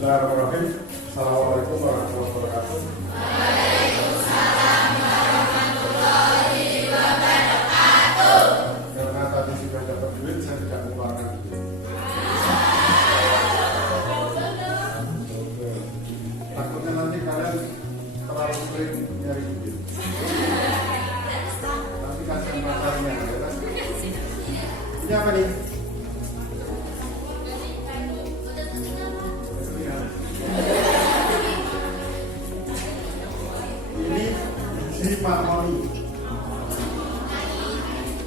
Bismillahirrahmanirrahim. Assalamualaikum warahmatullahi wabarakatuh. Waalaikumsalam warahmatullahi wabarakatuh. Karena tadi sudah dapat duit, saya tidak mengeluarkan duit. Takutnya nanti kalian terlalu sering nyari duit. Nanti kasihan pasarnya. Ini apa nih? Biji mahoni.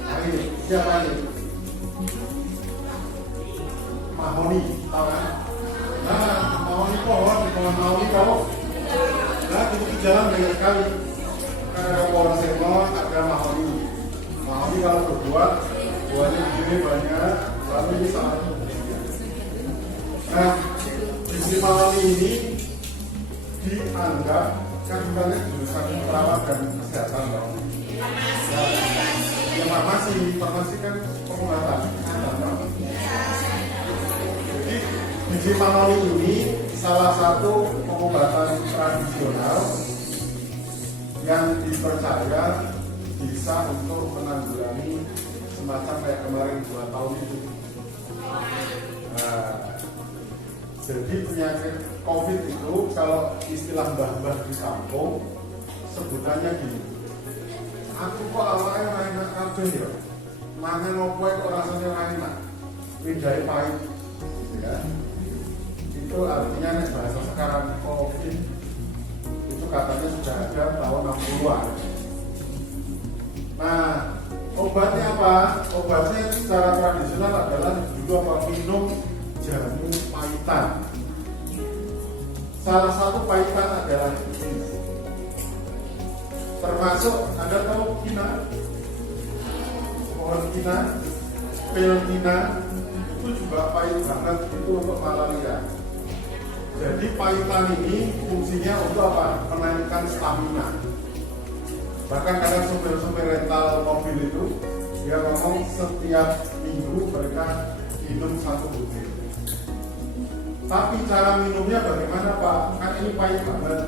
Nah, ini siapa ini? Mahoni, tahu kan? Nah, mahoni pohon mahoni tahu. Nah, itu jalan banyak sekali. Karena ada pohon semon, ada mahoni. Mahoni kalau berbuah, buahnya begini banyak. Lalu ini salah satu. Nah, biji mahoni ini dianggap kandungannya jurusan perawat dan kesehatan dong. Ya farmasi kan pengobatan. Jadi biji mahoni ini salah satu pengobatan tradisional yang dipercaya bisa untuk menanggulangi semacam kayak kemarin 2 tahun itu. Nah, jadi penyakit COVID itu kalau istilah mbah-mbah di kampung sebutannya gini. Aku kok awalnya enak kabeh ya. Mangan opo kok rasanya enak. Lidahnya pahit. Ya. Itu artinya nih bahasa sekarang COVID itu katanya sudah ada tahun 60-an. Nah, obatnya apa? Obatnya secara tradisional adalah dulu apa minum jamu pahitan. Salah satu pahitan adalah ini. Termasuk ada tahu kina, pohon kina, pil kina itu juga pahit banget, itu untuk malaria. Jadi pahitan ini fungsinya untuk apa? Menaikkan stamina. Bahkan kadang sopir-sopir rental mobil itu dia ngomong setiap minggu mereka minum 1 butir. Tapi cara minumnya bagaimana Pak? Kan ini pahit banget.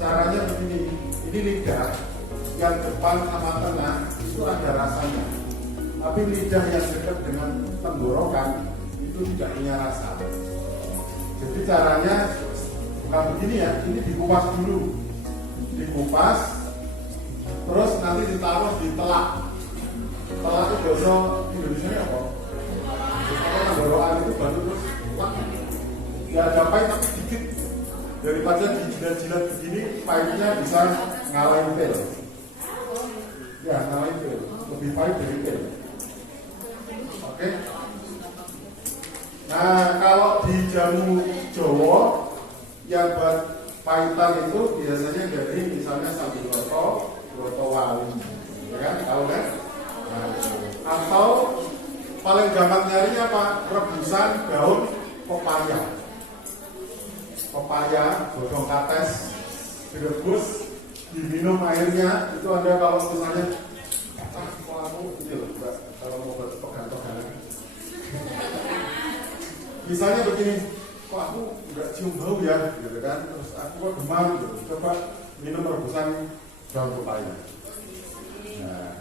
Caranya begini, ini lidah yang depan sama tengah itu ada rasanya. Tapi lidah yang dekat dengan tenggorokan itu tidak punya rasa. Jadi caranya bukan begini ya, ini dikupas dulu. Dikupas, terus nanti ditaruh di telak. Telak itu bahasa Indonesia apa? Kalau tenggorokan itu baru terus telak. Ya ada pahit tapi dikit. Daripada dijilat-jilat begini, pahitnya bisa ngalahin pil. Ya ngalahin pil, lebih pahit dari pil. Oke. Nah kalau di jamu Jawa yang buat pahitan itu biasanya dari misalnya sambiloto, loto wali, ya kan? Tahu kan? Nah, atau paling gampang nyarinya apa? Rebusan daun pepaya. Pepaya, godong kates, direbus, diminum airnya. Itu Anda kalau misalnya kok aku ini loh, Mbak, kalau mau pegang-pegangan. Misalnya begini, kok aku nggak cium bau ya, gitu kan? Terus aku kok demam, gitu. Coba minum rebusan daun pepaya. Nah,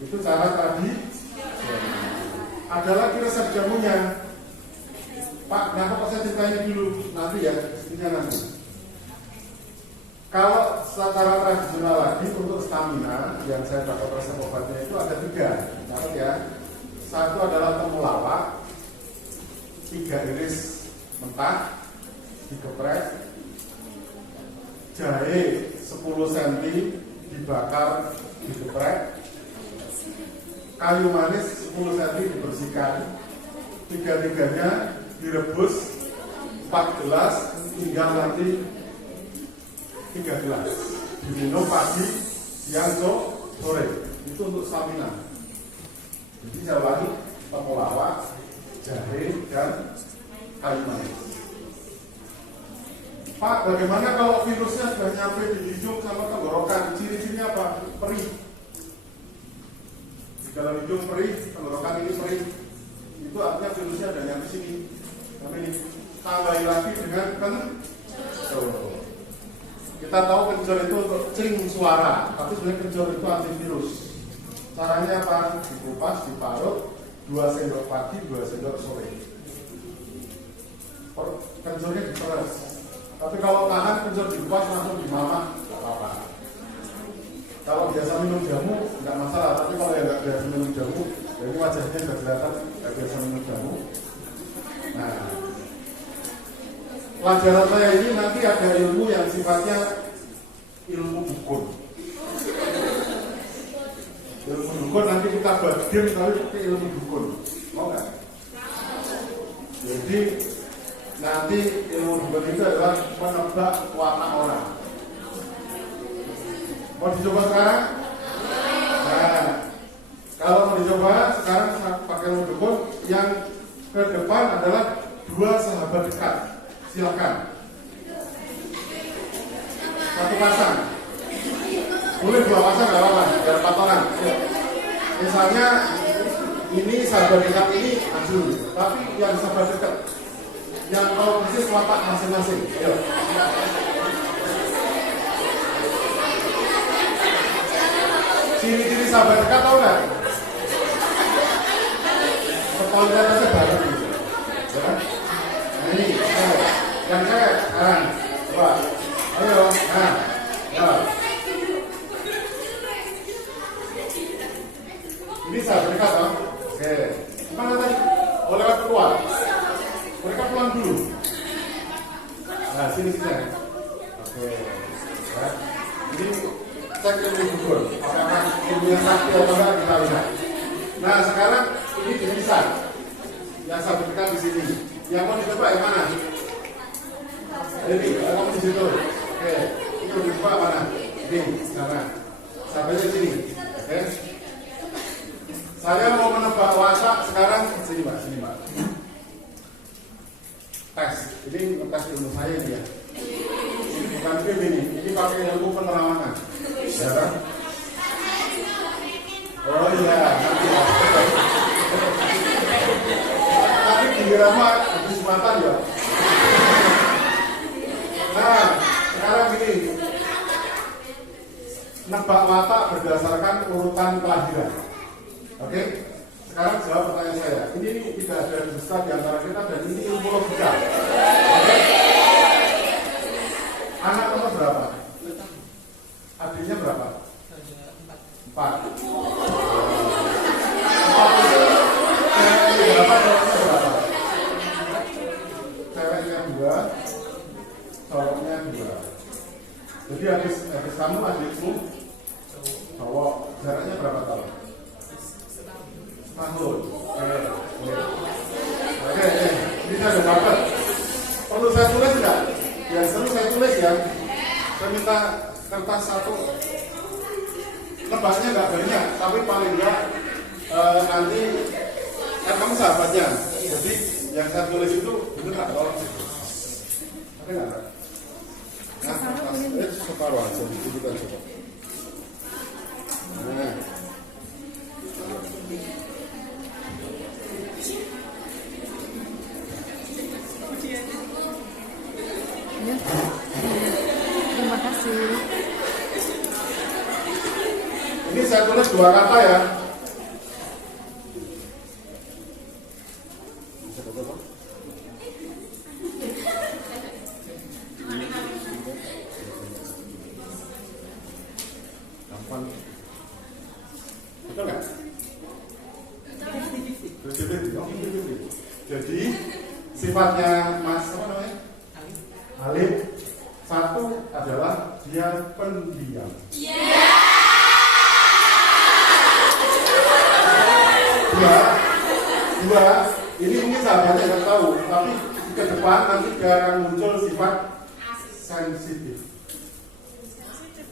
itu cara tadi. Ada lagi resep jamunya. Pak, kenapa kok saya ceritain dulu? Nanti ya, istrinya nanti. Kalau secara tradisional lagi untuk stamina yang saya dapat resep obatnya itu ada 3. Catat ya. 1 adalah temulawak, 3 iris mentah, digeprek, jahe 10 cm dibakar, digeprek, kayu manis 10 cm dibersihkan, 3-tiganya direbus 4 gelas, tinggal nanti 3 gelas. Diminum pagi, siang, sore. Itu untuk stamina. Jadi saya ulangi, temulawak, jahe, dan kayu manis. Pak, bagaimana kalau virusnya sudah nyampe di hidung sama tenggorokan? Ciri-cirinya apa? Perih. Di dalam hidung perih, tenggorokan ini perih. Itu artinya virusnya sudah nyampe sini. Sampai ini. tambahin lagi dengan kencur. Kita tahu kencur itu untuk cering suara, tapi sebenarnya kencur itu antivirus. Caranya apa? Dikupas, diparut, 2 sendok pagi, 2 sendok sore. Kencurnya diperes. Tapi kalau tahan kencur dikupas langsung dimamak, nggak apa-apa. Kalau biasa minum jamu nggak masalah, tapi kalau yang nggak biasa minum jamu, jadi wajahnya sudah kelihatan nggak biasa minum jamu. Nah, pelajaran saya ini nanti ada ilmu yang sifatnya ilmu dukun. Ilmu dukun nanti kita buat game tapi pakai ilmu dukun, mau nggak? Jadi nanti ilmu dukun itu adalah menebak watak orang. Mau dicoba sekarang? Nah, kalau mau dicoba sekarang pakai ilmu dukun, yang ke depan adalah 2 sahabat dekat. Silakan. 1 pasang. Boleh 2 pasang nggak apa-apa, biar 4 orang. Misalnya ini sahabat dekat ini maju, tapi yang sahabat dekat, yang kalau persis watak masing-masing. Ayo. Ciri-ciri sahabat dekat tahu nggak? Pertolongannya bareng gitu. Ya kan? Nah, ini, yang cewek sekarang, coba, ayo, nah, ya. Ini sahabat dekat, Bang. Oke, mana tadi? Oh, lewat keluar. Mereka pulang dulu. Nah, sini. Oke, ya. Ini cek ilmu dukun. Apakah ilmunya sakti atau enggak kita lihat. Nah, sekarang ini dipisah. Yang sahabat dekat di sini. Yang mau dicoba yang mana? Jadi, kamu di situ. Oke, ini mau dicoba mana? Ini, sana. Sahabatnya di sini. Oke. Saya mau menebak watak sekarang. Sini, Mbak. Tes. Ini tes ilmu saya dia. Bukan film ini pakai ilmu penerawangan. Ya kan? Oh iya, nanti ya. Tapi dirama di Sumatera ya. Nah, sekarang gini. Nebak watak berdasarkan urutan kelahiran. Oke? Sekarang jawab pertanyaan saya. Ini tidak ada dusta di antara kita dan ini ilmu logika. Oke? Anak nomor berapa? Adiknya berapa? 4. 4 itu ceweknya berapa? Cowoknya berapa? Ceweknya 2, cowoknya 2. Jadi habis kamu adikmu cowok, jaraknya berapa tahun? Tahun. Oke, ini saya sudah dapat. Perlu saya tulis enggak? Ya, saya tulis ya. Saya minta kertas 1. Nebaknya nggak banyak, tapi paling enggak nanti kan kamu sahabatnya. Jadi yang saya tulis itu benar nggak tolong? Oke nggak? Nah, separuh aja, itu kan coba. Nah. Terima kasih. Ini saya tulis 2 kata ya. Gampang. Betul nggak? Jadi sifatnya Mas apa namanya? Halim. 1 adalah dia pendiam. Dua, ini mungkin sahabatnya nggak tahu, tapi ke depan nanti dia akan muncul sifat sensitif.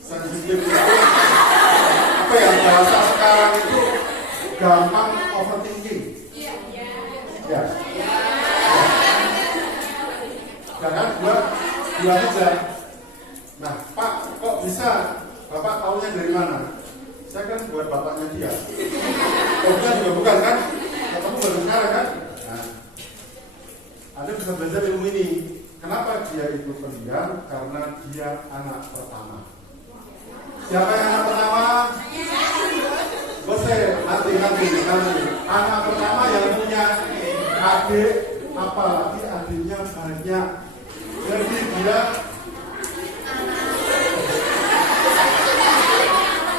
Sensitif itu apa yang bahasa sekarang itu gampang overthinking. Ya. Jangan dua aja. Nah, Pak, kok bisa? Bapak taunya dari mana? Saya kan buat bapaknya dia. Oh, bukan juga bukan kan? Ketemu baru sekarang kan? Nah, Anda bisa belajar ilmu ini. Kenapa dia itu pendiam? Karena dia anak pertama. Siapa yang anak pertama? Bose, nanti. Anak pertama yang punya adik, apalagi adiknya banyak. Jadi dia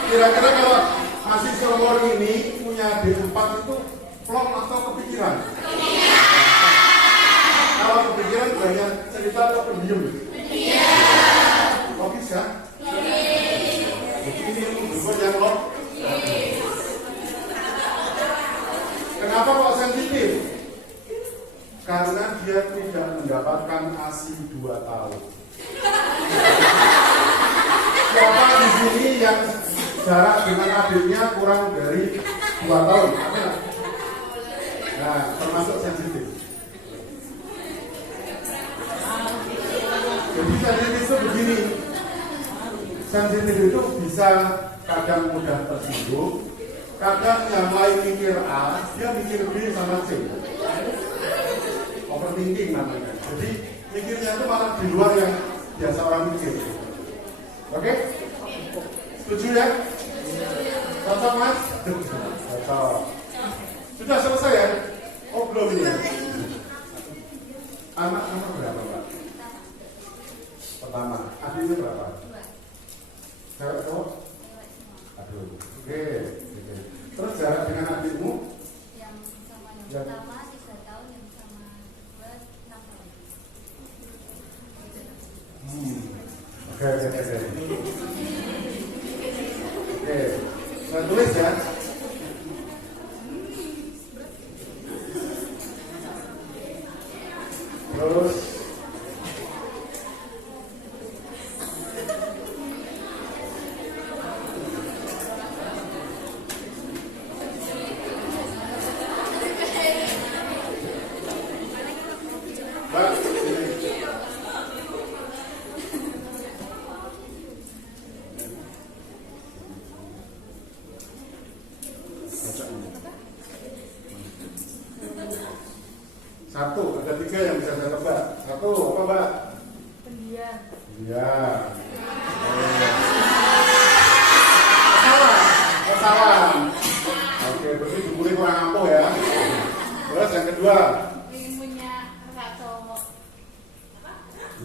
kira-kira kalau masih seumur ini punya adik 4 itu plong atau kepikiran? Kalau kepikiran banyak cerita atau pendiam? Logis ya? Jadi ini bukan yang kenapa kok sensitif? Karena dia tidak mendapatkan ASI 2 tahun. Siapa di sini yang jarak dengan adiknya kurang dari 2 tahun? Nah, termasuk sensitif. Jadi sensitif itu begini. Sensitif itu bisa kadang mudah tersinggung, kadang yang lain mikir A, dia mikir B sama C. Overthinking namanya. Jadi mikirnya itu malah di luar yang biasa orang mikir. Oke? Setuju ya? Cocok mas? Cocok. Sudah selesai ya? Oh belum ini. Anak berapa Pak? Pertama, adiknya berapa? Cewek cowok? Aduh. Oke. Terus jarak dengan adikmu? Yang sama yang pertama 3 tahun, yang sama 2 6 tahun. Oke. Oke. Saya tulis ya. Terus satu, ada 3 yang bisa saya tebak. Satu, apa Mbak? Pendiam. Iya. Kesalahan. Oke, berarti jumlahnya kurang ampuh ya. Terus yang kedua. Ingin punya kakak cowok.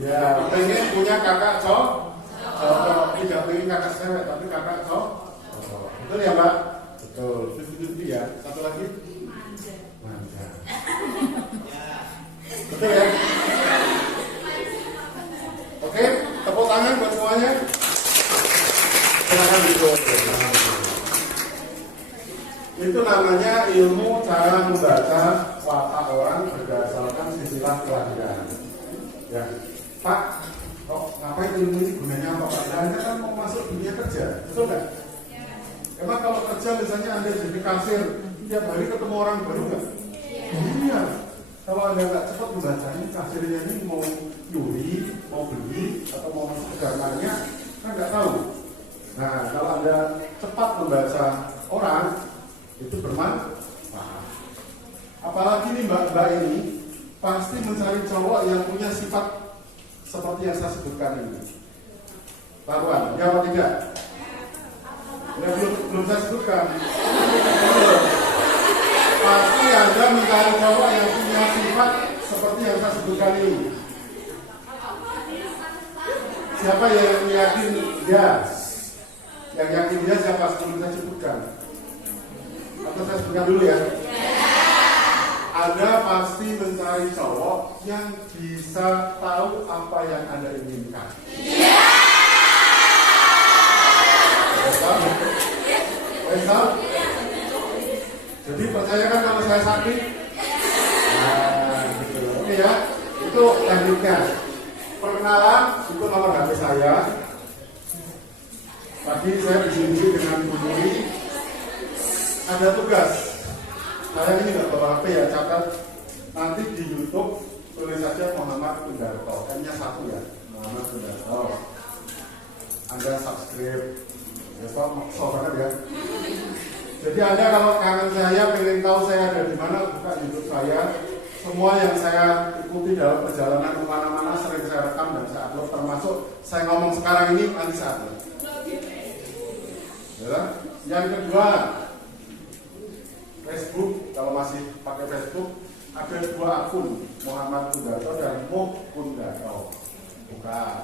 Ya, pengen punya kakak cowok. Tidak pengen kakak cewek, tapi kakak cowok. Betul ya Mbak? Betul. Itu ya. Satu lagi. Manja. Betul ya? Oke, tepuk tangan buat semuanya. Silakan duduk. Itu namanya ilmu cara membaca watak orang berdasarkan silsilah kelahiran. Ya, Pak, kok ngapain ilmu ini gunanya apa Pak? Anda kan mau masuk dunia kerja, betul nggak? Emang kalau kerja misalnya Anda jadi kasir, tiap hari ketemu orang baru nggak? Iya. Kalau Anda nggak cepat membacanya, kasirnya ini mau nyuri, mau beli, atau mau masuk ke dalamnya, kan nggak tahu. Nah, kalau Anda cepat membaca orang, itu bermanfaat. Apalagi nih mbak-mbak ini pasti mencari cowok yang punya sifat seperti yang saya sebutkan ini. Taruhan, ya atau tidak? Ya belum saya sebutkan. Pasti Anda mencari cowok yang punya sifat seperti yang saya sebutkan ini. Siapa yang yakin dia? Yang yakin dia siapa? Sebelum saya sebutkan. Atau saya sebutkan dulu ya. Anda pasti mencari cowok yang bisa tahu apa yang Anda inginkan. Tahu? Jadi percayakan kalau saya sakit. Nah, gitu. Oke ya. Itu tekniknya. Perkenalan, itu nomor HP saya. Tadi saya diskusi dengan Bu Nuri. Ada tugas. Saya ini nggak bawa HP ya, catat. Nanti di YouTube tulis saja Muhammad Kundarto. N-nya 1 ya, Muhammad Kundarto. Anda subscribe. Ya, so banget ya. Jadi Anda kalau kangen saya, pengen tahu saya ada di mana, buka YouTube saya semua yang saya ikuti dalam perjalanan kemana-mana sering saya rekam dan saya upload, termasuk saya ngomong sekarang ini nanti saya upload. Ya. Yang kedua, Facebook. Kalau masih pakai Facebook, ada 2 akun, Muhammad Kundarto dan Mo Kundarto. Bukan.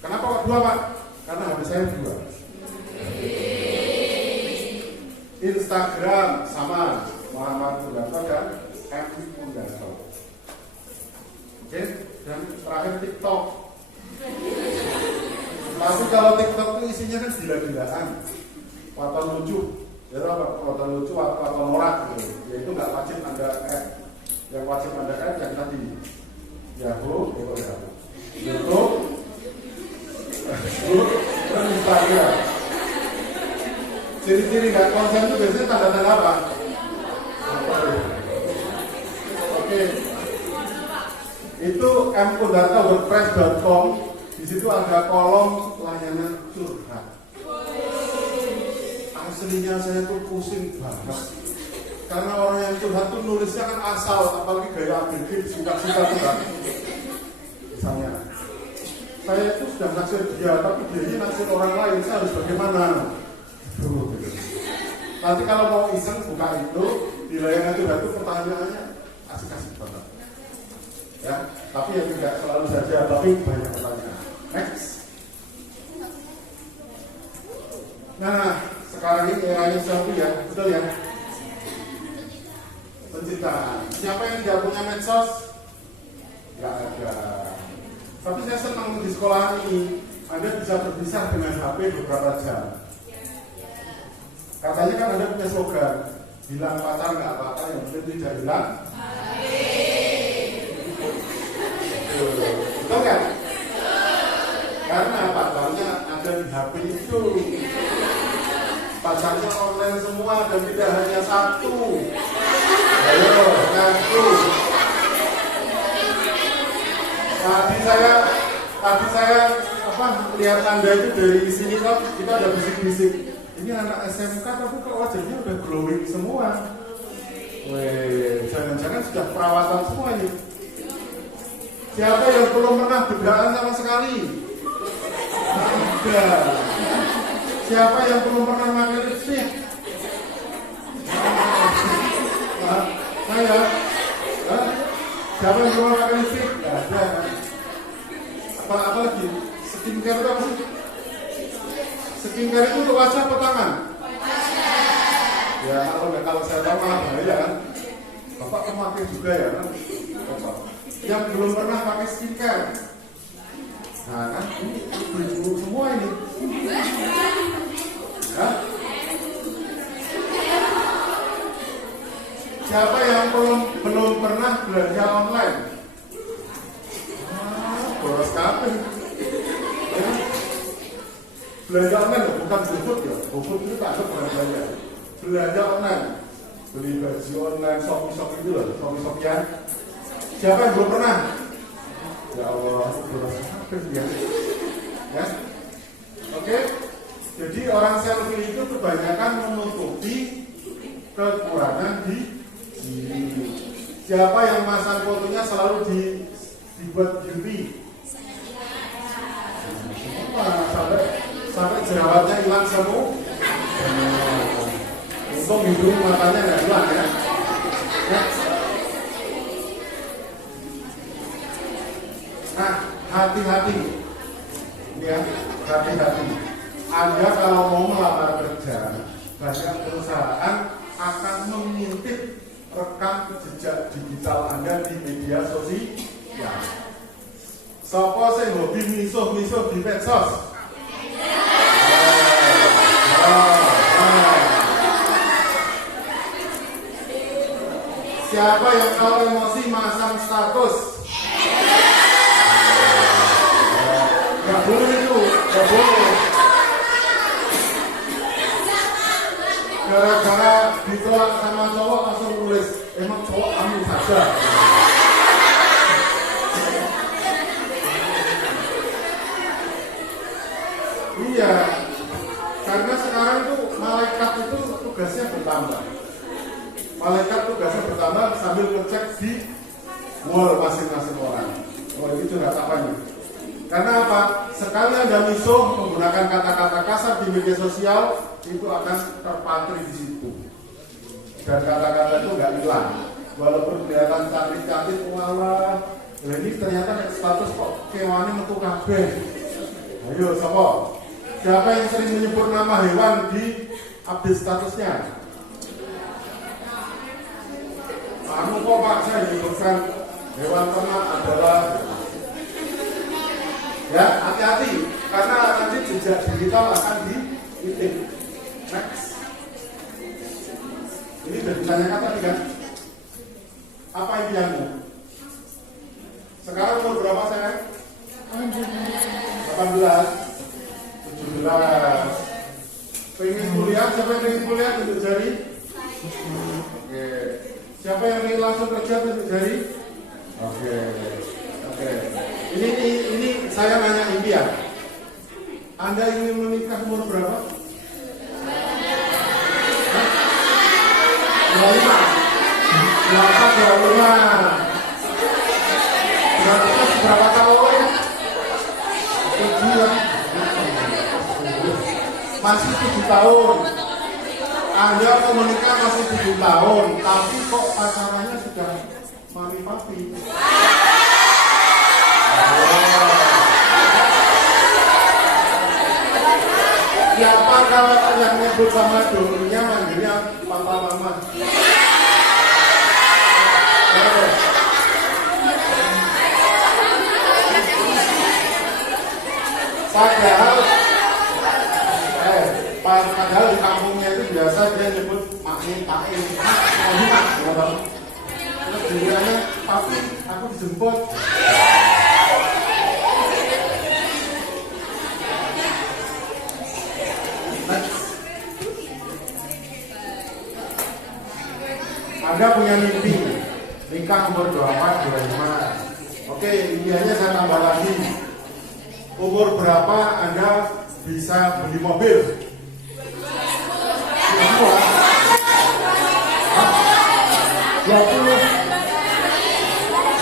Kenapa kok 2, Pak? Karena HP saya 2. Instagram sama Muhammad Kundarto dan M Kundarto. Oke, dan terakhir TikTok. Tapi kalau TikTok itu isinya kan gila-gilaan, waton lucu, ya waton lucu, waton norak gitu. Ya itu nggak wajib Anda add. Yang wajib Anda add yang tadi Yahoo, YouTube, Facebook, dan Instagram. Ciri-ciri nggak konsen itu biasanya tanda-tanda apa? Oke. Itu mkundarto.wordpress.com. Di situ ada kolom layanan curhat. Aslinya saya tuh pusing banget. Karena orang yang curhat tuh nulisnya kan asal, apalagi gaya ABG singkat-singkat tuh kan. Misalnya, saya itu sudah naksir dia, tapi dia ini naksir orang lain, saya harus bagaimana? Nanti kalau mau iseng buka itu, di layanan curhat itu pertanyaannya asik-asik banget. Ya, tapi yang tidak selalu saja, tapi banyak pertanyaan. Next. Nah, sekarang ini eranya selfie ya, betul ya? Pencintaan. Siapa yang tidak punya medsos? Gak ada. Tapi saya senang di sekolah ini, Anda bisa berpisah dengan HP beberapa jam. Katanya kan Anda punya slogan, bilang pacar nggak apa-apa, yang penting tidak hilang. Betul kan? Karena pacarnya ada di HP itu. Pacarnya online semua dan tidak hanya satu. Ayo, ngaku. Tadi saya lihat Anda itu dari sini kok kita ada bisik-bisik. Ini anak SMK tapi kok wajahnya udah glowing semua. Weh, jangan-jangan sudah perawatan semua ini. Siapa yang belum pernah bedaan sama sekali? Ada. Siapa yang belum pernah pakai lipstick? Saya. Siapa yang belum pakai lipstick? Tidak ada. Apa lagi? Skincare itu apa sih? Skincare itu untuk wajah atau tangan? Ya kalau saya tahu malah bahaya kan. Bapak memakai juga ya kan? Bapak. Yang belum pernah pakai skincare. Nah kan ini buruk semua ini. Ya. Siapa yang belum pernah belanja online? Boros kabeh. Ya. Belanja online loh, bukan GoFood ya. GoFood itu tak ada belanja. Belanja online, beli baju online, Shopee itu loh, Shopee-Shopean. Siapa yang belum pernah? Ya Allah, boros kabeh ya. Ya. Oke. Jadi orang selfie itu kebanyakan menutupi kekurangan di diri. Siapa yang masang fotonya selalu dibuat beauty? Sampai jerawatnya hilang semua. Untung hidung matanya nggak hilang ya. Nah, hati-hati. Ya, hati-hati. Anda kalau mau melamar kerja, banyak perusahaan akan mengintip rekam jejak digital Anda di media sosial. Siapa sing hobi misuh-misuh di medsos? Siapa yang kalau emosi masang status? Gak boleh itu, gak boleh. Gara-gara ditolak sama cowok langsung nulis, emang cowok kamu saja. Iya, karena sekarang itu malaikat itu tugasnya bertambah. Malaikat tugasnya bertambah sambil ngecek di Wall masing-masing orang. Oh, ini curhat apa nih? Karena apa? Sekali Anda misuh menggunakan kata-kata kasar di media sosial, itu akan terpatri di situ. Dan kata-kata itu nggak hilang. Walaupun kelihatan cantik-cantik, walah, ini ternyata status kok kewane metu kabeh. Ayo, siapa yang sering menyebut nama hewan di update statusnya? Anu kok Pak, saya menyebutkan hewan ternak adalah, ya hati-hati karena nanti jejak digital akan dihitung. Next, ini sudah ditanyakan tadi kan? Apa impianmu? Sekarang umur berapa saya? 18, 17. Pengen kuliah? Siapa yang pengen kuliah tunjuk jari? Oke. Siapa yang ingin langsung kerja tunjuk jari? Oke. Ini saya nanya impian. Anda ingin menikah umur berapa? 25. Berapa tahun? 7. Masih 7 tahun. Anda mau menikah masih 7 tahun, tapi kok pacarannya sudah mami papi. Siapa kalau yang nyebut sama dulunya manggilnya papa mama? Padahal di kampungnya itu biasa dia nyebut makin, terus diriannya papi, aku dijemput. Anda punya mimpi nikah umur 24, 25. Oke, impiannya saya tambah lagi. Umur berapa Anda bisa beli mobil? Semua. 20.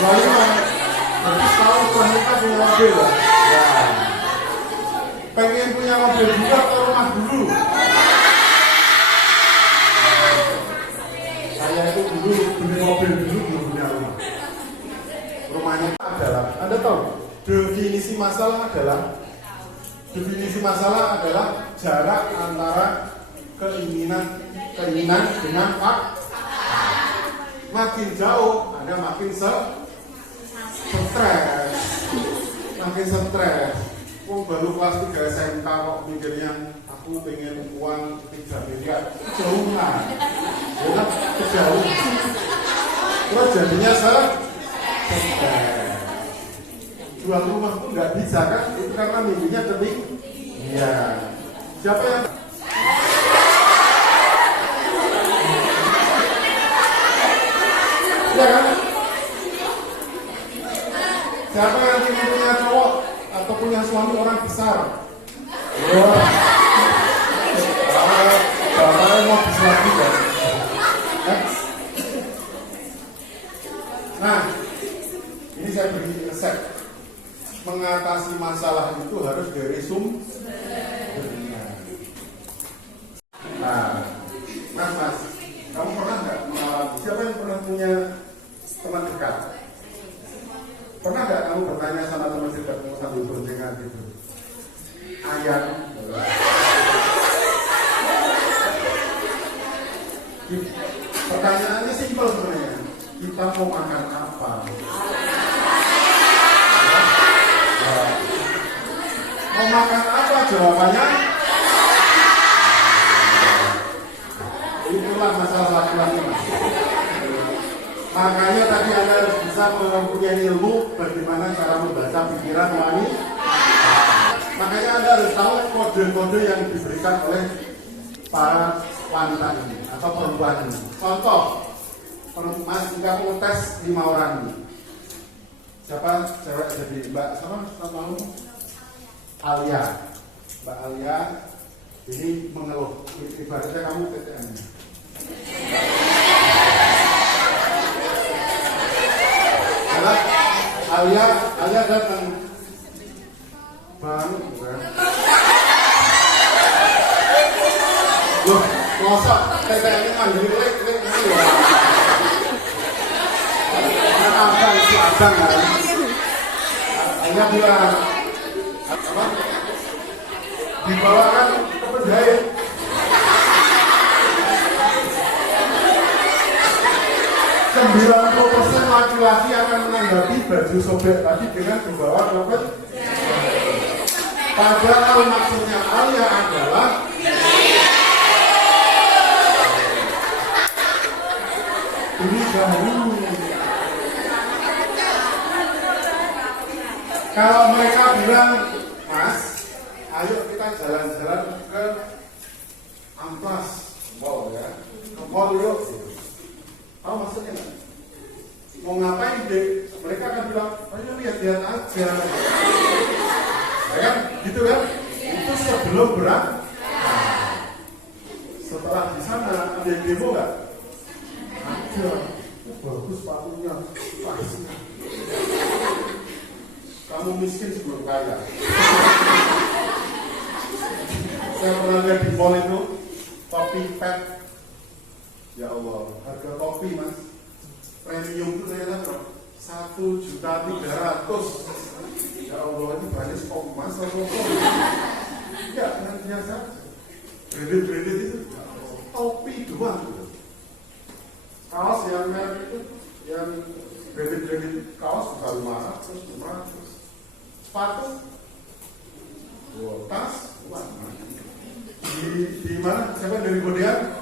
25. Jadi setahun setelah nikah punya mobil. Ya. Pengen punya mobil juga atau rumah dulu? Saya itu dulu beli mobil dulu belum punya rumah. Rumahnya adalah, Anda tahu, definisi masalah adalah jarak antara keinginan dengan fakta. Makin jauh Anda makin stres. Baru kelas 3 SMK kok mikirnya aku pengen uang 3 miliar, jauhan, kejauhan. Terus jadinya stres. Jual rumah pun nggak bisa kan? Itu karena mimpinya keting. Iya. Siapa yang ya kan? Siapa yang ingin punya cowok atau punya suami orang besar? Wah, bapaknya mau bisa lagi kan? Nah, ini saya beri resep. Mengatasi masalah itu harus dari sumbernya. Nah, Mas, kamu pernah nggak? Siapa yang pernah punya teman dekat? Pernah nggak kamu bertanya sama teman dekat sambil berboncengan gitu? Ayat. Pertanyaannya simpel sebenarnya. Kita mau makan apa? Mau makan apa? Jawabannya itulah masalah laki-laki. Makanya tadi Anda harus bisa mempunyai ilmu bagaimana cara membaca pikiran wanita. Makanya Anda harus tahu kode-kode yang diberikan oleh para wanita ini atau perempuan ini. Contoh, Mas, jika mau tes 5 orang ini, siapa cewek jadi Mbak sama malu? Alia, Mbak Alia ini mengeluh, ibaratnya kamu TTM. Alia datang. Bang, bukan? Loh, mosok tetenya mandiri lek ya. Abang si abang kan. Alia bilang apa? Dibawakan ke penjahit. %90 laki-laki akan menanggapi baju sobek tadi dengan membawa ke padahal maksudnya Alia adalah ini baru. Kalau mereka bilang, Mas, ayo kita jalan-jalan ke Amplas, wow ya, ke mall yuk. Tahu maksudnya nggak? Mau ngapain deh? Mereka akan bilang, ayo lihat-lihat aja. Ya kan? Gitu kan? Itu sebelum berangkat. Setelah di sana ada yang demo nggak? Ada. Bagus sepatunya, pasnya. Kamu miskin sebelum kaya. Saya pernah lihat di mall itu topi pet. Ya Allah, harga topi mas premium itu ternyata 1.300.000. Ya Allah, ini banyak stok mas atau enggak, nantinya saja branded itu topi doang. Kaos yang merek itu yang branded kaos bukan 500. Sepatu, tas, di mana? Siapa dari Bodean?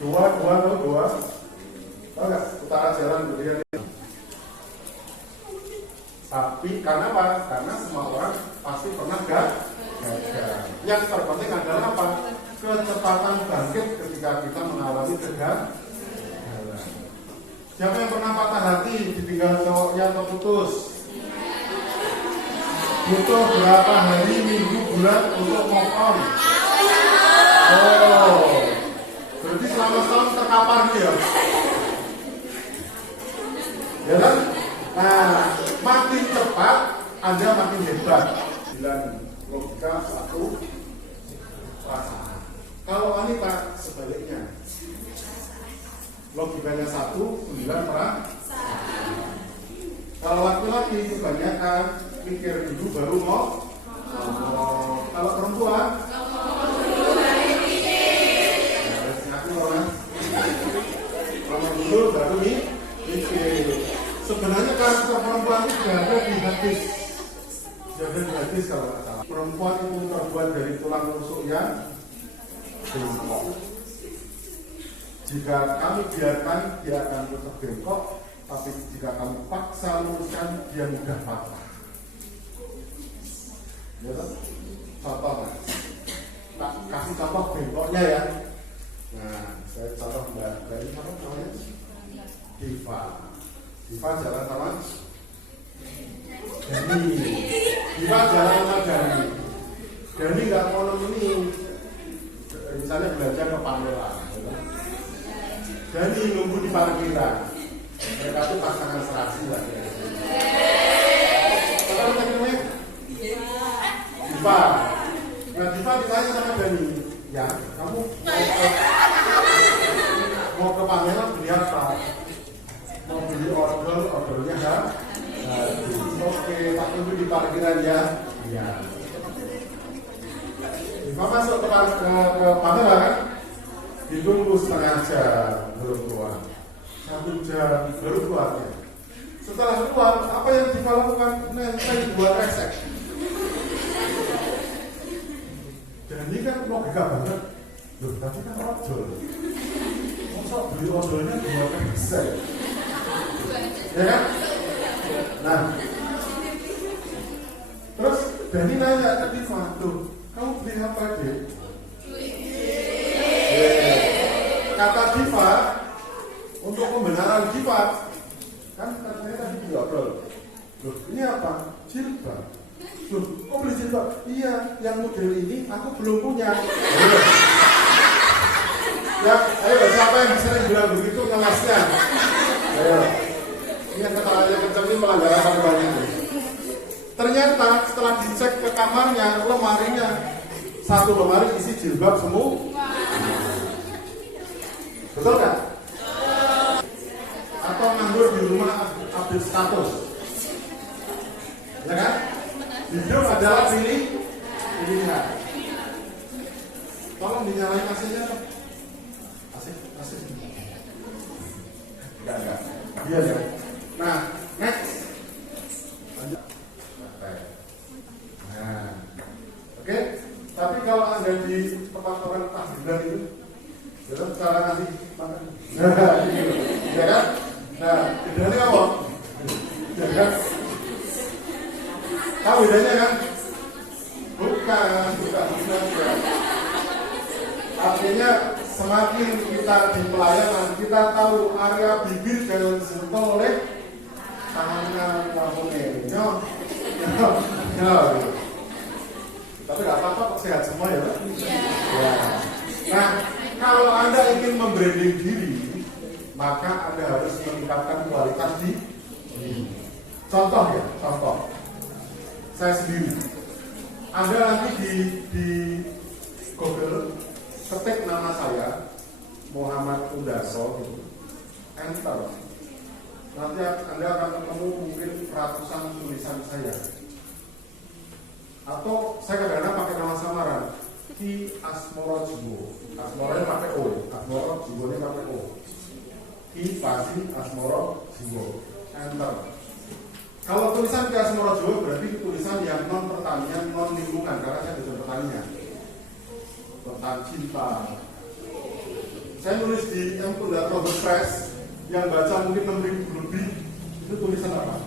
Dua. Tahu nggak? Utara jalan Bodean. Tapi karena apa? Karena semua orang pasti pernah gagal. Yang terpenting adalah apa? Kecepatan bangkit ketika kita mengalami kegagalan. Siapa yang pernah patah hati ditinggal cowoknya atau putus? Butuh berapa hari, minggu, bulan untuk move on? Oh, berarti selama setahun terkapar dia. Ya kan? Nah, makin cepat Anda makin hebat. 9 logika, 1 perasaan. Kalau wanita sebaliknya, logikanya 1, 9 perasaan. Kalau laki-laki kebanyakan pikir dulu baru mau. Kalau perempuan, ngomong dulu baru mikir. Sebenarnya karakter perempuan itu ada di hadis. Jadi di hadis kalau nggak salah. Perempuan itu terbuat dari tulang rusuk yang bengkok. Jika kami biarkan, dia akan tetap bengkok. Tapi jika kami paksa luruskan, dia mudah patah. Ya kan? Contoh mas. Nah, kasih contoh bengkoknya ya. Nah, saya contoh mbak ini apa namanya? Diva jalan sama Dani. Diva jalan sama Dani. Dani nggak mau nemenin. Misalnya belanja ke Pamela. Dani nunggu di parkiran. Mereka itu pasangan serasi lah. Apa namanya? Diva. Nah, Diva ditanya sama Dani, ya, kamu mau ke Pamela beli apa? Mau beli ordernya kan? Oke, Pak tunggu di parkiran ya. Iya. Diva masuk ke Pamela kan? Ditunggu setengah jam belum keluar. 1 jam baru keluar ya. Setelah keluar, apa yang Diva lakukan? Nenteng 2 resek. Dan ini kan logika banget. Loh, tapi kan ojol. Masa beli ojolnya 2 resek? Ya kan? Nah, terus Dani nanya ke Diva, tuh, kamu beli apa deh? Kata Diva, untuk pembenaran Diva, kan katanya tadi diobrol. Loh, ini apa? Jilbab. Loh, kok beli jilbab? Iya, yang model ini aku belum punya. Ya, ayo siapa yang sering bilang begitu ngelasnya? Ayo. Ini yang kata yang kencang ini pelanggaran aturan ini. Ternyata setelah dicek ke kamarnya, lemarinya satu lemari isi jilbab semua. Betul nggak? Atau nganggur di rumah update status, ya kan? Hidup adalah pilihan. Tolong dinyalain AC-nya. AC. Enggak. Iya ya. Nah, next. Lanjut. Nah, oke. Tapi kalau Anda di tempat orang tahlilan itu, dalam cara ngasih makan. Nah, gitu. Ya kan? Nah, bedanya apa? Ya kan? Tahu bedanya kan? Bukan. Artinya semakin kita di pelayanan, kita tahu area bibir jangan disentuh oleh tangan kamunya. Tapi nggak apa-apa, sehat semua ya, Pak? Ya. Nah, kalau Anda ingin membranding diri, maka Anda harus meningkatkan kualitas di contoh ya, contoh. Saya sendiri. Anda nanti di Google ketik nama saya Muhammad Undarso gitu, enter. Nanti Anda akan ketemu mungkin ratusan tulisan saya. Atau saya kadang-kadang pakai nama samaran Ki Asmoro Jiwo. Asmoronya pakai O, Asmoro Jiwonya pakai O. Ki Pasi Asmoro Jiwo, enter. Kalau tulisan Ki Asmoro Jiwo berarti tulisan yang non pertanian, non lingkungan, karena saya di pertanian tentang cinta. Saya nulis di M.Robert Press yang baca mungkin 6.000 lebih. Itu tulisan apa?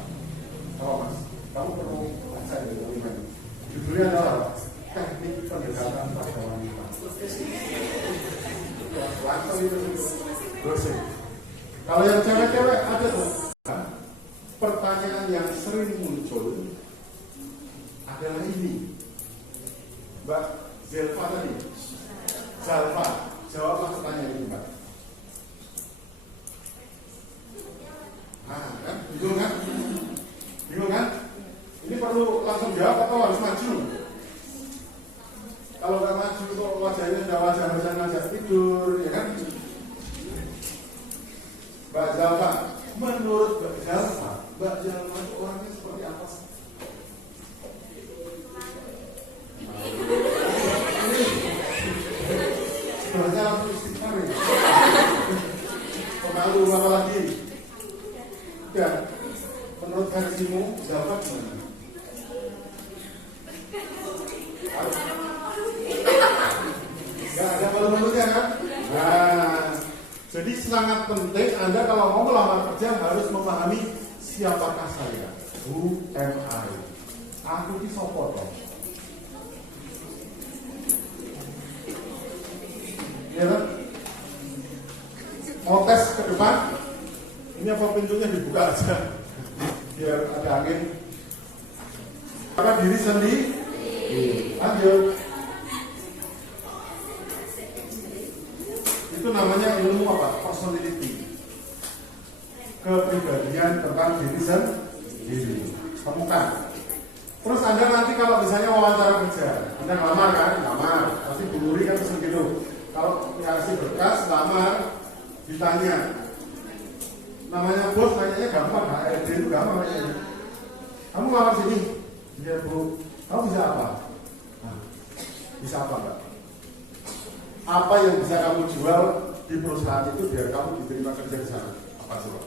Apa Mas? Kamu perlu baca di dokumen. Judulnya adalah Teknik Pendekatan pada Wanita. Langsung itu bersih. Kalau yang cewek-cewek ada tuh. Pertanyaan yang sering muncul adalah ini, Mbak Zelva tadi. Zalfa, jawablah pertanyaan ini, Mbak. Nah, kan? Bingung kan? Bingung kan? Ini perlu langsung jawab atau harus maju? Kalau nggak maju, kok wajahnya sudah wajah ngajak tidur, ya kan? Mbak Zalfa, menurut Mbak Zalfa itu orangnya seperti apa sih? Sebenarnya langsung istighfar ya. Pemalu apa lagi? Ya, menurut versimu Zalfa gimana? Gak ada malu-malunya kan? Nah, jadi sangat penting Anda kalau mau melamar kerja harus memahami siapakah saya. Who am I? Aku ini sopo toh? Ya kan? Mau tes ke depan? Ini apa pintunya dibuka aja biar ada angin. Maka diri sendiri. Lanjut. Itu namanya ilmu apa? Personality. Kepribadian tentang diri sendiri. Temukan. Terus Anda nanti kalau misalnya wawancara kerja, Anda ngelamar kan? Ngelamar. Pasti Bu Nuri kan pesen gitu. Kalau ngasih berkas, lamar, ditanya. Namanya bos, nanyanya gampang. HRD itu gampang nanyanya. Kamu ngelamar sini? Iya Bu. Kamu bisa apa? Nah, bisa apa enggak? Apa yang bisa kamu jual di perusahaan itu biar kamu diterima kerja di sana? Apa coba?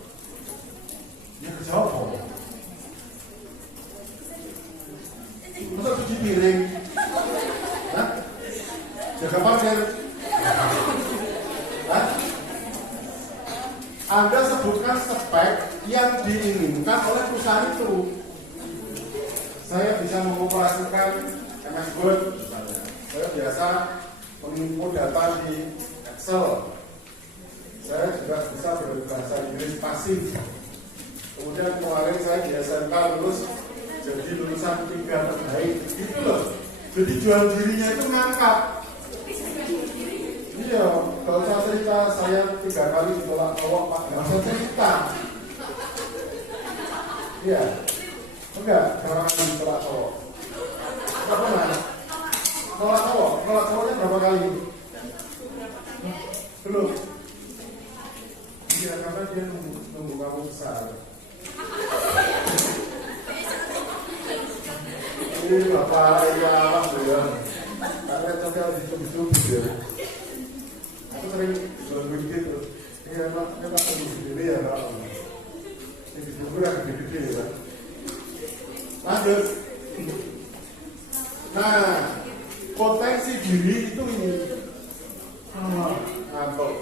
Ya kerja apa? Masa cuci piring? Hah? Jaga parkir? Hah? Anda sebutkan spek yang diinginkan oleh perusahaan itu. Saya bisa mengoperasikan MS Word, misalnya. Saya biasa menginput data di Excel. Saya juga bisa berbahasa Inggris pasif. Kemudian kemarin saya di SMK lulus jadi lulusan 3 terbaik. Gitu loh. Jadi jual dirinya itu ngangkat. Iya, kalau saya cerita saya 3 kali ditolak Pak, nggak usah cerita. Iya. Enggak, karena ditolak cowok. Enggak pernah. Nolak cowoknya berapa kali? Belum. Iya, karena dia nunggu kamu besar. Ini bapak ya, ya. Karena coba dicoba ya. Aku sering begitu. Iya, Pak, ini ya, Pak. Ini juga gede-gede ya. Lanjut. Nah, potensi diri itu ini. Ngantuk.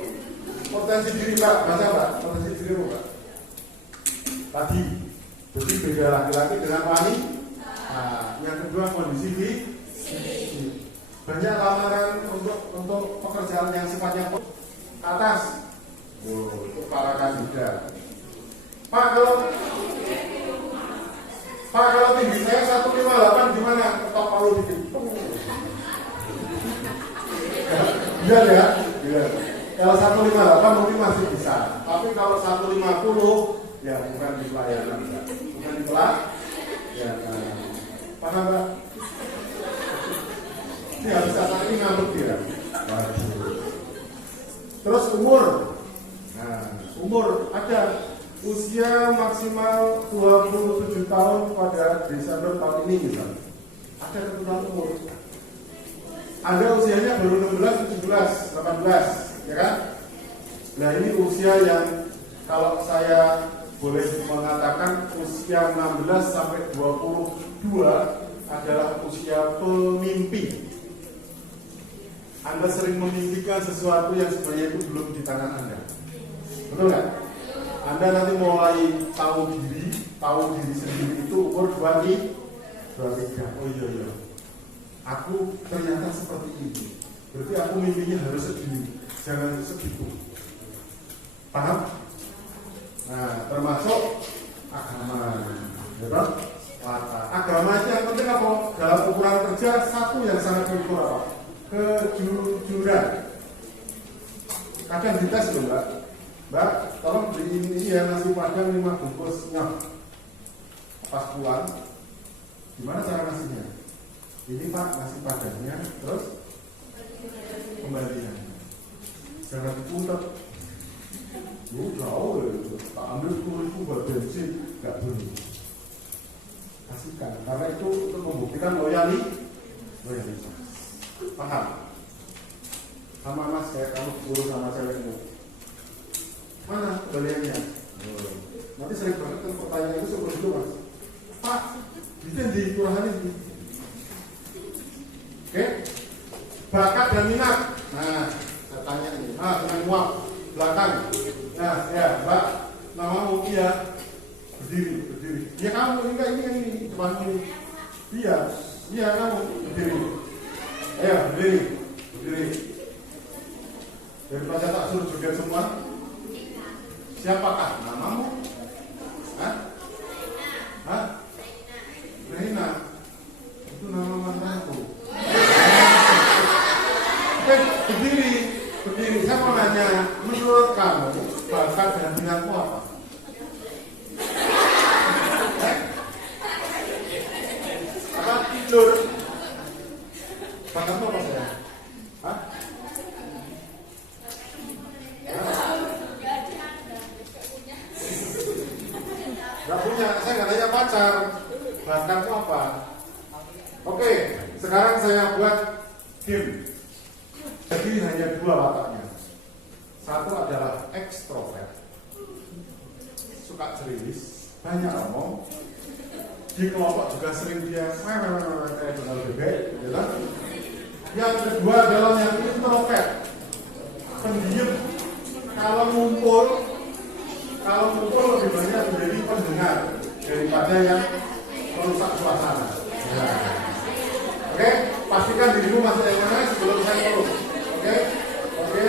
Potensi diri Pak, baca Pak. Potensi diri Pak. Tadi, jadi beda laki-laki dengan wanita. Nah, yang kedua kondisi fisik. Banyak lamaran untuk pekerjaan yang sifatnya atas. Para kandidat. Pak, kalau tinggi saya 158 gimana? Ketok palu dikit. Iya ya, iya. Kalau 158 mungkin masih bisa. Tapi kalau 150 ya bukan di pelayanan, bukan di pelayanan. Paham Mbak? Ini harus saat ini ngambek dia. Terus umur. Nah, umur ada usia maksimal 27 tahun pada Desember tahun ini misalnya. Ada ketentuan umur. Anda usianya baru 16, 17, 18, ya kan? Nah ini usia yang kalau saya boleh mengatakan usia 16 sampai 22 adalah usia pemimpi. Anda sering memimpikan sesuatu yang sebenarnya itu belum di tangan Anda. Betul nggak? Anda nanti mulai tahu diri sendiri itu umur 23. Oh iya. Aku ternyata seperti ini. Berarti aku mimpinya harus segini, jangan segitu. Paham? Nah, termasuk agama. Betul? Agama itu yang penting apa? Dalam ukuran kerja satu yang sangat diukur apa? Kejujuran. Kadang dites loh Mbak. Mbak, tolong beli ini ya nasi padang 5 bungkusnya. Pas pulang, gimana cara nasinya? Ini Pak nasi padangnya, terus kembalian. Jangan dipuntet. Jauh ya, tak ambil 10.000 buat bensin, nggak boleh. Kasihkan, karena itu untuk membuktikan loyalitas. Paham? Sama Mas kayak kamu guru sama cewekmu. Mana kembaliannya? Nanti sering banget kan pertanyaan itu seperti itu Mas. Pak, itu yang dikurangkan ini. Oke? Bakat dan minat. Nah, saya tanya ini. Dengan muap belakang. Nah, ya, Mbak, namamu iya. Berdiri. Ya kamu ini, cuma ini. Iya kamu berdiri. Ayo berdiri. Daripada tak suruh joget semua. Siapakah namamu? Hah? Reina. Itu nama mantanku. Berdiri. Saya mau nanya, menurut kamu bakat dan minatmu apa? Apa tidur? Bakatmu apa saya? Hah? Gak punya, saya gak tanya pacar. Bakatmu apa? Oke, sekarang saya buat game. Jadi hanya 2 wataknya. Satu adalah ekstrovert, suka ceriwis, banyak ngomong. Di kelompok juga sering dia kayak benar bebek, gitu. Yang kedua adalah yang introvert, pendiam. Kalau ngumpul lebih banyak menjadi pendengar daripada yang merusak suasana. Nah. Oke, pastikan dirimu masuk yang mana sebelum saya turun. Oke,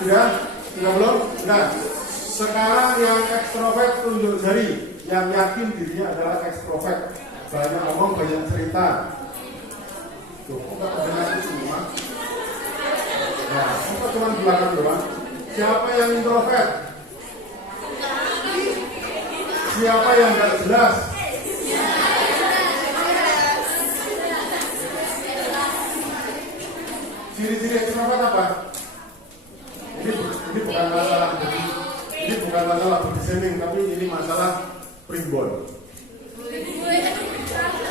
sudah belum? Nah, sekarang yang ekstrovert tunjuk jari, yang yakin dirinya adalah ekstrovert, banyak ngomong, banyak cerita. Tuh, kok nggak terdengar itu semua? Nah, kok cuma belakang doang? Siapa yang introvert? Siapa yang nggak jelas? Ciri-ciri ekstrovert apa? Ini bukan masalah body shaming, tapi ini masalah primbon.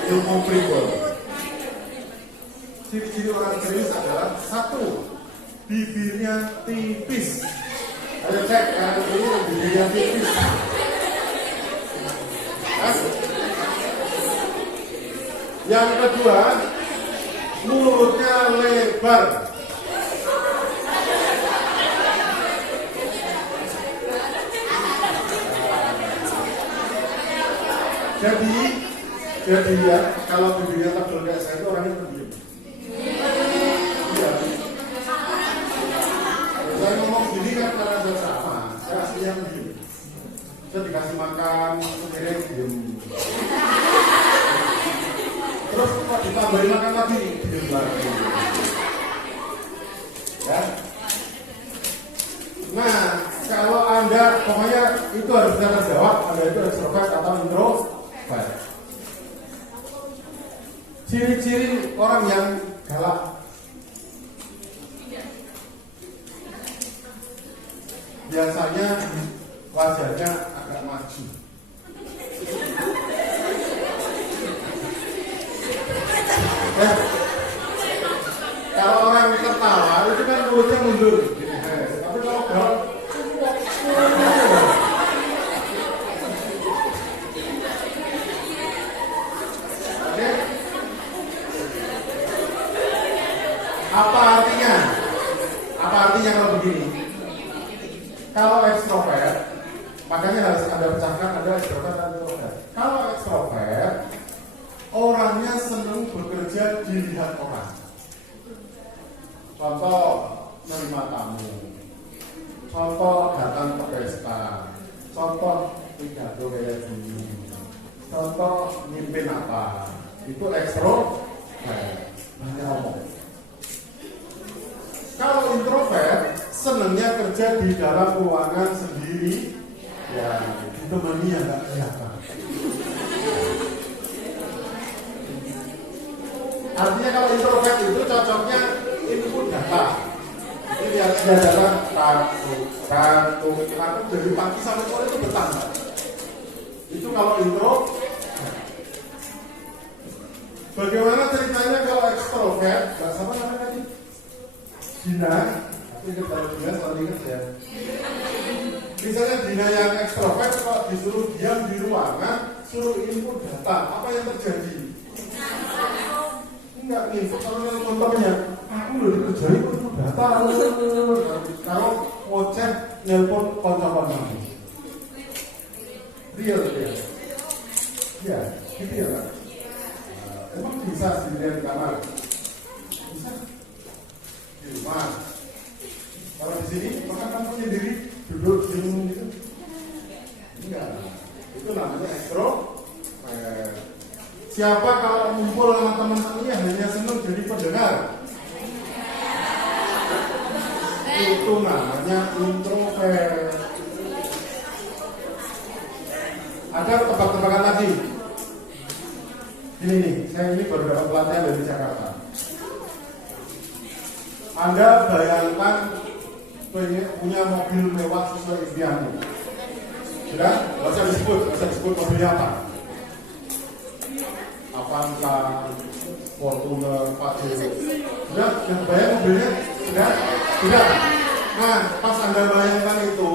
Ilmu primbon. Ciri-ciri orang serius adalah satu, bibirnya tipis. Ayo cek kanan kiri bibirnya tipis. Yang kedua, mulutnya lebar. Jadi ya, kalau bibirnya tebal kayak saya itu orangnya pendiam. Iya. Saya ngomong gini kan karena saya sama, saya aslinya pendiam. Saya dikasih makan, sendiri diem. Terus kok ditambahin makan lagi, diem lagi. Ya. Nah, kalau Anda, pokoknya itu harus kita jawab, Anda itu ekstrovert atau introvert. Ciri-ciri orang yang galak. Biasanya wajahnya agak maju. Kalau orang tertawa itu kan mulutnya mundur. Tapi kalau galak, apa artinya? Apa artinya kalau begini? Kalau ekstrovert, makanya harus Anda pecahkan ada ekstrovert dan introvert. Kalau ekstrovert, orangnya senang bekerja dilihat orang. Contoh, menerima tamu. Contoh, datang ke pesta. Contoh, pidato kayak gini. Contoh, mimpin apa. Itu ekstrovert. Hanya ngomong. Kalau introvert, senangnya kerja di dalam ruangan sendiri, ya ditemani yang nggak kelihatan. Artinya kalau introvert itu cocoknya input data. Jadi lihat data kartu dari pagi sampai sore itu bertambah. Itu kalau intro. Bagaimana ceritanya kalau ekstrovert? Nggak sama namanya tadi. Dina, tapi kalau Dina selalu ingat ya. Misalnya Dina yang ekstrovert kalau disuruh diam di ruangan, suruh input data, apa yang terjadi? Enggak nih, kalau nelfon temennya, aku udah dikerjain input data. Kalau ngoceh nelpon konco-konco. Real ya? Iya, gitu ya Pak. Emang bisa sendirian di kamar? Bisa? Di rumah. Kalau di sini, maka kamu sendiri duduk bingung gitu. Enggak. Itu namanya ekstrovert. Siapa kalau ngumpul sama teman-temannya hanya senang jadi pendengar? Itu namanya introvert. Ada tebak-tebakan lagi. Ini nih, saya ini baru dapat pelatihan dari Jakarta. Anda bayangkan punya mobil mewah sesuai impianmu. Sudah? Gak usah disebut mobilnya apa. Avanza, Fortuner, Pajero. Sudah? Yang bayang mobilnya? Sudah? Sudah? Nah, pas Anda bayangkan itu,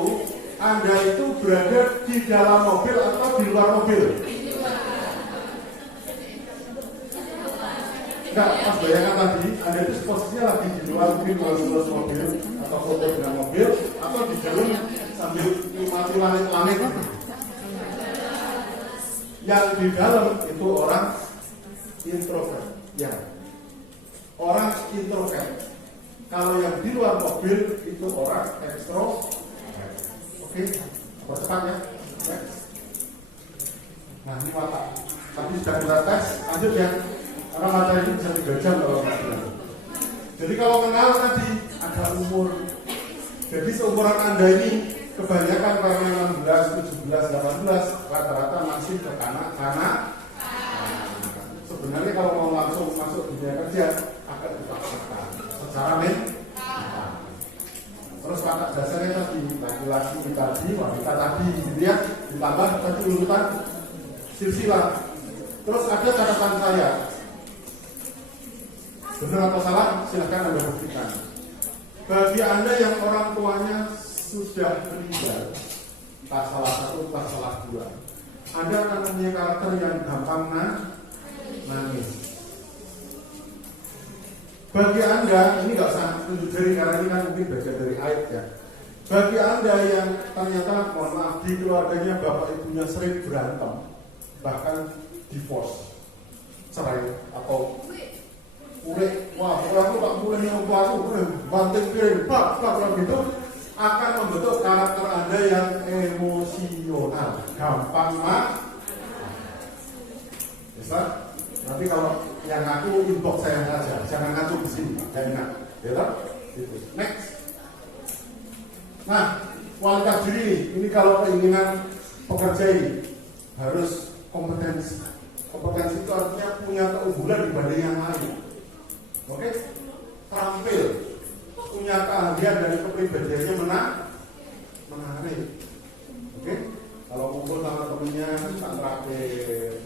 Anda itu berada di dalam mobil atau di luar mobil? Enggak, pas bayangkan tadi, Anda itu posisinya lagi di luar mobil atau foto dengan mobil atau di dalam sambil menikmati langit-langit. Yang di dalam itu orang introvert, ya. Orang introvert. Kalau yang di luar mobil itu orang ekstrovert. Oke, percepat ya. Nah ini watak. Tapi sudah kita tes, lanjut ya. Karena materi ini bisa 3 jam kalau nggak bilang. Jadi kalau kenal tadi ada umur. Jadi seumuran Anda ini kebanyakan karena 16, 17, 18 rata-rata masih ke kanan. Sebenarnya kalau mau langsung masuk dunia kerja akan dipaksakan secara mental. Terus kata dasarnya tadi laki-laki tadi, wanita tadi, gitu ya, ditambah tadi urutan silsilah. Terus ada catatan saya, benar atau salah silahkan Anda buktikan. Bagi Anda yang orang tuanya sudah meninggal, tak salah satu, tak salah dua, Anda akan punya karakter yang gampang nangis. Bagi Anda, ini nggak usah tunjuk jari karena ini kan mungkin bagian dari aib ya. Bagi Anda yang ternyata, mohon maaf, di keluarganya bapak ibunya sering berantem, bahkan divorce, cerai atau wah, aku tak mulai yang aku banting piring, pak, gitu, akan membentuk karakter Anda yang emosional, gampang bisa. Nanti kalau yang ngaku inbox saya saja, jangan ngaku di sini, saya ingat, ya toh? Next. Nah, kualitas diri ini kalau keinginan pekerja ini harus kompetensi. Kompetensi itu artinya punya keunggulan dibanding yang lain. Oke, terampil, punya keahlian dari kepribadiannya menarik. Oke, kalau kumpul sama temennya tak terakhir.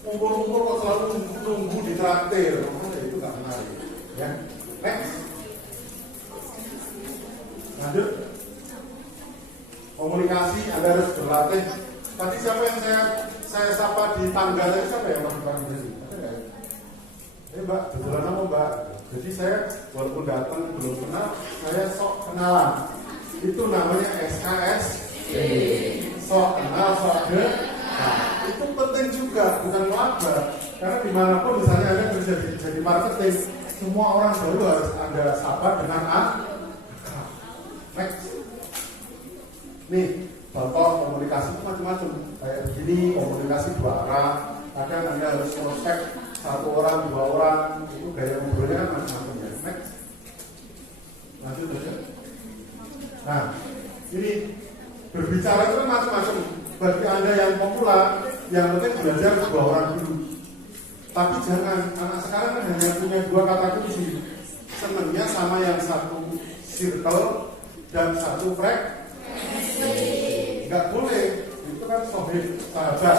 Kumpul-kumpul kok selalu nunggu di traktir, itu nggak menarik. Ya, next. Lanjut. Komunikasi Anda harus berlatih. Tadi siapa yang saya sapa di tangga tadi, siapa yang masuk pagi tadi? Mbak, kebetulan apa Mbak? Jadi saya walaupun datang belum kenal, saya sok kenalan. Itu namanya SKS. Sok kenal, sok dekat. Nah, itu penting juga, bukan melaba. Karena dimanapun misalnya Anda bisa jadi marketing, semua orang baru harus Anda sabar dengan next. Nih, contoh komunikasi itu macam-macam. Kayak begini, komunikasi dua arah. Kadang Anda harus prospek satu orang, dua orang. Itu gaya ngobrolnya kan macam-macam ya. Next. Lanjut aja. Nah, ini berbicara itu kan macam-macam. Bagi Anda yang pemula, yang penting belajar dua orang dulu. Tapi jangan, anak sekarang kan hanya punya dua kata kunci. Senangnya sama yang satu circle dan satu frekuensi. Nggak boleh, itu kan sahabat.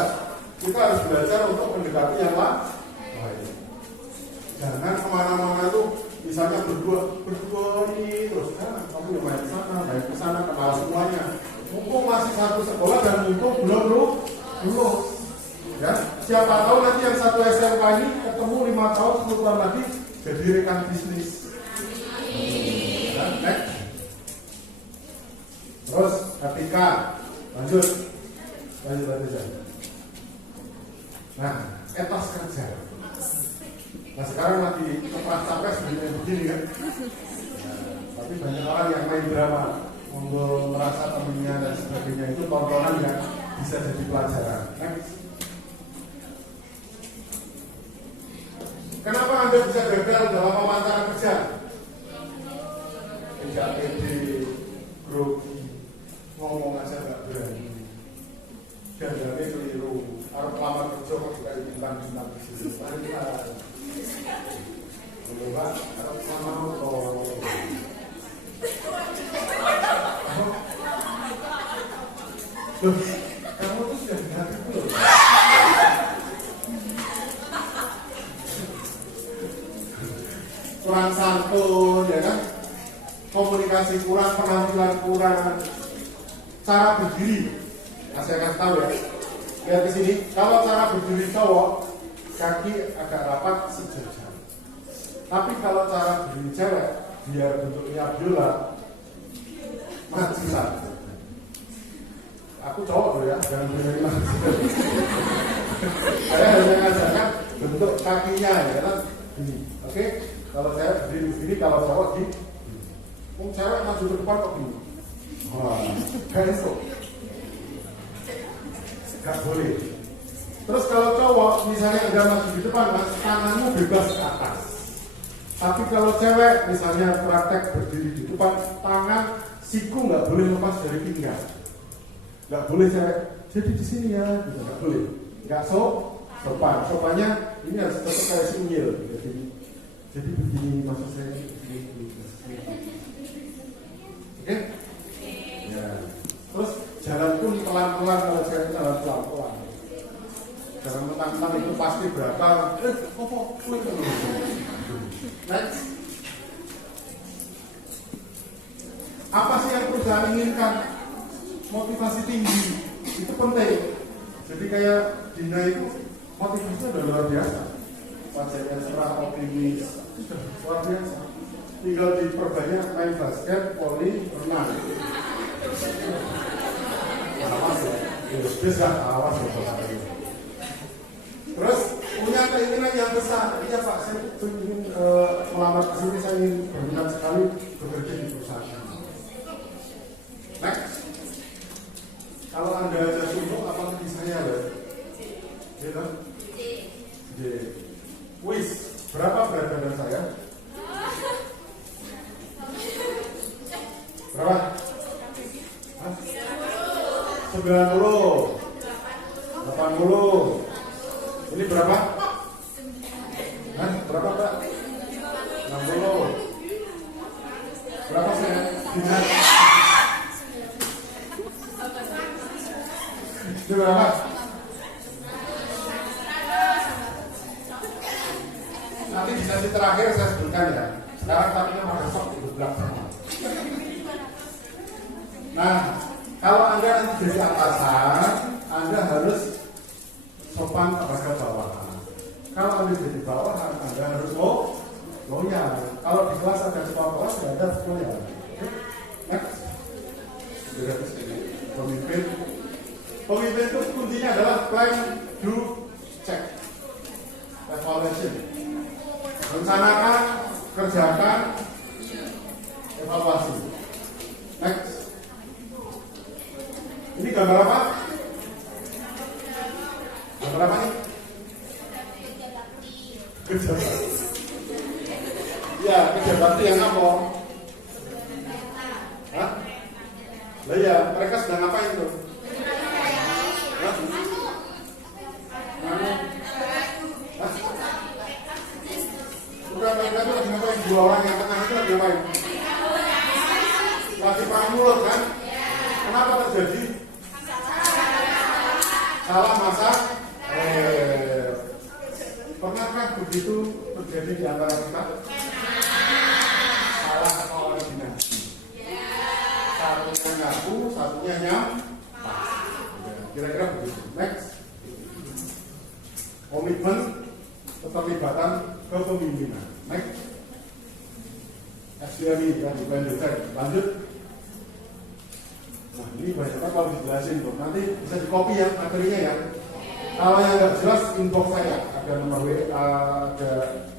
Kita harus belajar untuk mendekati yang lain. Jangan kemana-mana tuh, misalnya berdua ini terus kan, kamu yang main ke sana, kenal semuanya. Mumpung masih satu sekolah dan mumpung belum ya, siapa tahu nanti yang satu SMK ini ketemu 5 tahun 10 tahun lagi jadi rekan bisnis. Next. Terus ketika lanjut. Nah, etos kerja. Nah sekarang lagi tepat capek begini kan. Tapi banyak orang yang main drama untuk merasa temennya dan sebagainya, itu tontonan yang bisa jadi pelajaran. Next. Kenapa Anda bisa gagal dalam wawancara kerja? Tidak pede, grogi, ngomong aja nggak berani, dandannya keliru, harus lamar kerja kok juga bintang-bintang di situ. Pak, harus lamar kok. Loh, kamu tuh sudah hati belum? Kurang santun, ya kan? Komunikasi kurang, penampilan kurang, cara berdiri. Nah, saya akan tahu ya. Lihat di sini, kalau cara berdiri cowok, kaki agak rapat sejajar. Tapi kalau cara berdiri cewek, biar bentuknya biola, majisan. Aku cowok loh ya, jangan berdiri majisan. Saya hanya mengajarkan bentuk kakinya ya kan, ini. Oke? Kalau saya berdiri begini, kalau cowok di cewek maju ke depan kok gini. Wah, kayak itu. Gak boleh. Terus kalau cowok, misalnya Anda maju di depan, mas, tanganmu bebas ke atas. Tapi kalau cewek, misalnya praktek berdiri di depan, tangan siku nggak boleh lepas dari pinggang. Nggak boleh saya jadi di sini ya, gitu. Nggak boleh. Nggak sopan. Sopannya ini harus tetap kayak si Unyil. Jadi begini maksud saya. Oke? Ya. Terus jalan pun pelan-pelan kalau saya jalan pelan-pelan. Jangan mentang-mentang itu pasti berapa. Next. Apa sih yang perusahaan inginkan? Motivasi tinggi. Itu penting. Jadi kayak Dina itu motivasinya udah luar biasa. Wajahnya cerah, optimis. Sudah luar biasa. Tinggal diperbanyak main basket, voli, renang. Awas ya. Bisa awas ya. Terus punya keinginan yang besar. Iya Pak, saya ingin melamar ke sini, saya ingin berminat sekali bekerja di perusahaan. Next. Kalau Anda aja sungguh, apalagi saya loh. Gitu? J. Wis, berapa berat badan saya? Berapa? 90. 80. Ini berapa? Berapa Pak? 60. Berapa saya? Dinar. Itu berapa? Nanti di sesi terakhir saya sebutkan ya. Sekarang takutnya pada sok di belakang. Nah, kalau Anda nanti jadi atasan, Anda harus sopan kepada bawahan. Kalau Anda jadi bawahan, Anda harus loyal. Kalau di kelas ada kepala kelas, ya ada loyal. Next. Pemimpin. Pemimpin itu kuncinya adalah plan, do, check, evaluation. Rencanakan, kerjakan, evaluasi. Next. Ini gambar apa? Gambar apa nih? Kerja bakti. Ya, kerja bakti yang apa? Hah? Lah ya, mereka sedang ngapain tuh? Hah? Mana? Hah? Udah, mereka tuh lagi ngapain? Dua orang yang tengah itu lagi ngapain? Lagi perang mulut kan? Kenapa terjadi? Salah masak. Pernahkah begitu terjadi di antara kita? Salah koordinasi. Satunya ngaku, satunya nyam. Kira-kira begitu. Next. Komitmen keterlibatan kepemimpinan. Next. SDMI ya, lanjut. Nah, ini banyak kan kalau dijelasin tuh. Nanti bisa di copy ya materinya ya. Kalau yang nggak jelas inbox saya, ada nomor WA, ada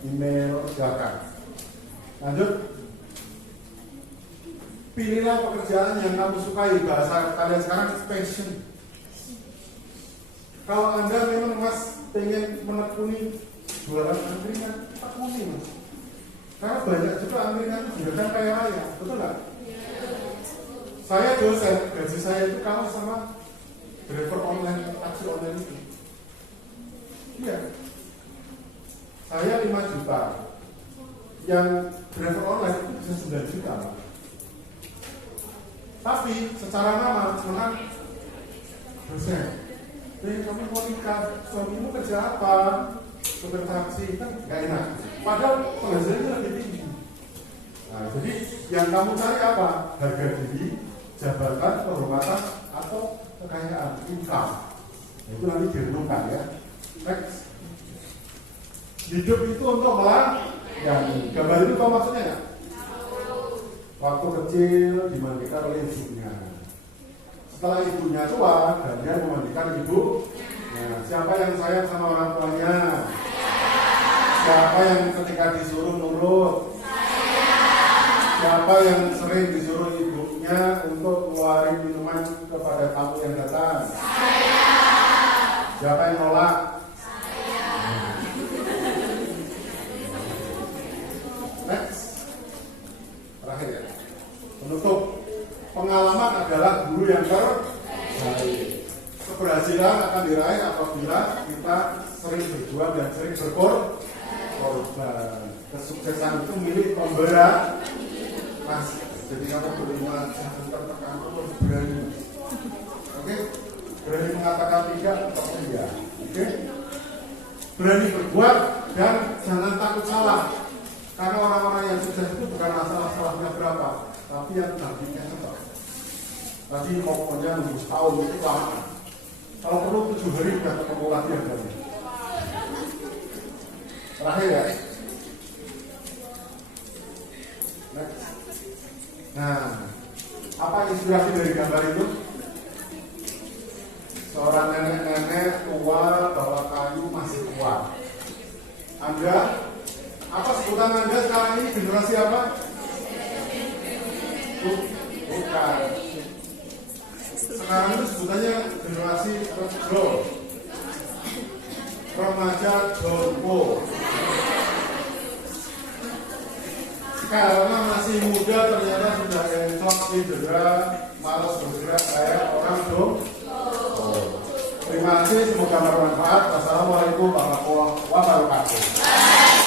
email, silakan. Lanjut. Pilihlah pekerjaan yang kamu sukai. Bahasa kalian sekarang passion. Kalau Anda memang Mas pengen menekuni jualan angkringan, tekuni Mas. Karena banyak juga angkringan juragan kaya raya, betul nggak? Saya dosen, gaji saya itu kalah sama driver online, taksi online itu. Iya. Saya 5 juta. Yang driver online itu bisa 9 juta. Tapi secara nama menang dosen. Kamu mau nikah, suamimu kerja apa? Supir taksi, kan gak enak. Padahal penghasilannya lebih tinggi. Nah, jadi yang kamu cari apa? Harga diri, jabatan, kehormatan, atau kekayaan, income. Nah, itu nanti direnungkan ya. Next. Hidup itu untuk melayani. Gambar itu apa maksudnya ya? Waktu kecil dimandikan oleh ibunya. Setelah ibunya tua, dia memandikan ibu. Nah, siapa yang sayang sama orang tuanya? Siapa yang ketika disuruh nurut? Siapa yang sering disuruh ibunya untuk ngeluarin minuman kepada tamu yang datang? Siapa yang nolak? Next. Terakhir ya. Penutup. Coba kesuksesan itu milik pemberat. Mas, jadi kamu beriman, jangan tertekan terus, berani. Oke? Berani mengatakan tidak atau iya. Oke? Berani berbuat dan jangan takut salah. Karena orang-orang yang sukses itu bukan masalah-salahnya berapa, tapi yang nantinya cepat. Tadi pokoknya nunggu setahun itu lama. Kalau perlu 7 hari sudah ketemu lagi harganya. Terakhir ya. Next. Nah, apa inspirasi dari gambar itu? Seorang nenek-nenek tua bawa kayu masih kuat. Anda, apa sebutan Anda sekarang ini generasi apa? Bukan. Sekarang itu sebutannya generasi retro, remaja jompo. Karena masih muda ternyata sudah encok cedera, malas bergerak kayak orang jompo. Terima kasih, semoga bermanfaat. Wassalamualaikum warahmatullahi wabarakatuh.